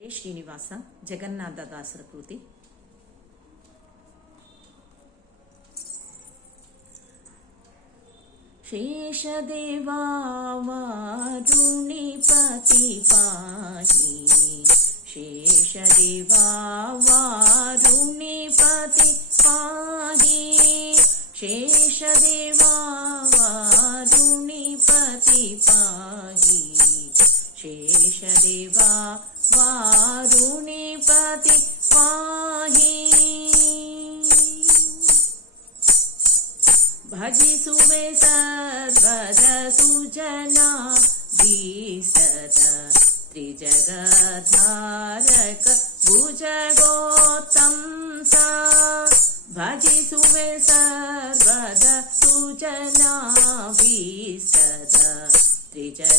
ಶ್ರೀನಿವಾಸ ಜಗನ್ನಾಥದಾಸರ ಕೃತಿ. ಶೇಷದೇವಾ ವಾರುಣಿಪತಿ ಪಾಹಿ, ಶೇಷದೇವಾ ವಾರುಣಿಪತಿ ಪಾಹಿ, ಶೇಷದೇವಾ ವಾರುಣಿಪತಿ ಪಾಹಿ, ಶೇಷದೇವಾ ವಾರುಣಿಪತಿ ಪಾಹಿ. ಭಜಿಸುವೆ ಸರ್ವದ ಸುಜನ ಬೀಸದ ತ್ರಿಜಗಧಾರಕ ಭುಜಗೋತ್ತಂಸ, ಭಜಿಸುವೆ ಸರ್ವದ ಸುಜನ ಬೀಸದ ತ್ರಿಜಗಧಾರಕ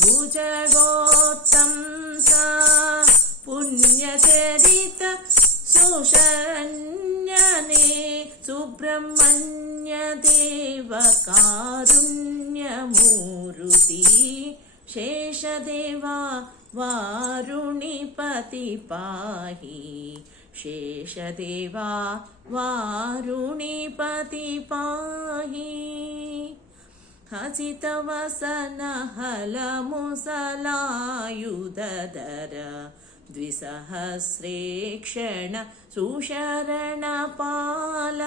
ಭುಜಗೋತ್ತಂಸ, ಪುಣ್ಯಚರಿತ ಸುಶರಣ್ಯನೇ ಸುಬ್ರಹ್ಮಣ್ಯ ದೇವ ಕಾರುಣ್ಯ ಮೂರುತಿ, ಶೇಷದೇವಾ ವಾರುಣಿಪತಿ ಪಾಹಿ, ಶೇಷದೇವಾ ವಾರುಣಿಪತಿ ಪಾಹಿ. ಹಸಿತವಸನ ಹಲ ಮುಸಲಾಯುಧರ ದ್ವಿಸಹಸ್ರೇಕ್ಷಣ ಸುಶರಣ ಪಾಲ,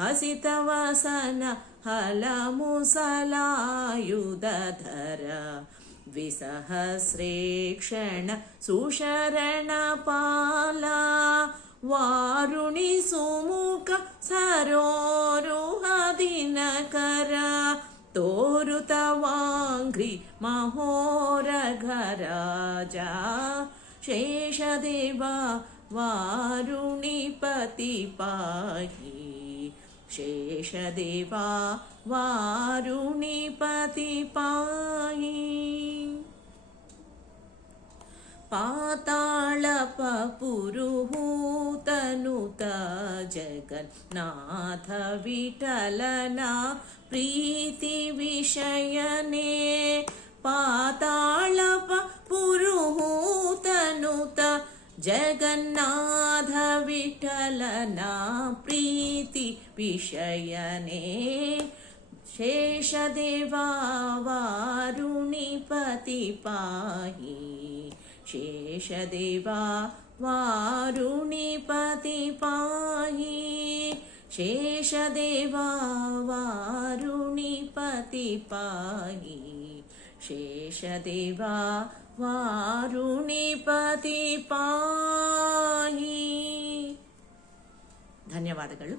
ಹಸಿತವಸನ ಹಲ ಮುಸಲಾಯುಧರ ದ್ವಿಸಹಸ್ರೇಕ್ಷಣ ಸುಶರಣ ಪಾಲ, ವಾರುಣಿ ಸುಮುಖ ಸರೋರುಹ ದಿನಕರ ತೋರುತವಾಂಘ್ರಿ ಮಹೋರಘರಾಜ, ಶೇಷದೇವಾ ವಾರುಣಿಪತಿ ಪಾಹಿ, ಶೇಷದೇವಾ ವಾರುಣಿಪತಿ ಪಾಹಿ. ಪಾತಾಳಪ ಪುರುಹೂತನುತ ಜಗನ್ನಾಥ ವಿಠಲನ ಪ್ರೀತಿ ವಿಷಯನೇ, ಪಾತಾಳಪ ಪುರುಹೂತನುತ ಜಗನ್ನಾಥ ವಿಠಲನ ಪ್ರೀತಿ ವಿಷಯನೇ, ಶೇಷದೇವಾ ವಾರುಣಿಪತಿ ಪಾಹಿ, ಶೇಷದೇವಾ ವಾರುಣಿಪತಿ ಪಾಹಿ, ಶೇಷದೇವಾ ವಾರುಣಿಪತಿ ಪಾಹಿ, ಶೇಷದೇವಾ ವಾರುಣಿಪತಿ ಪಾಹಿ. ಧನ್ಯವಾದಗಳು.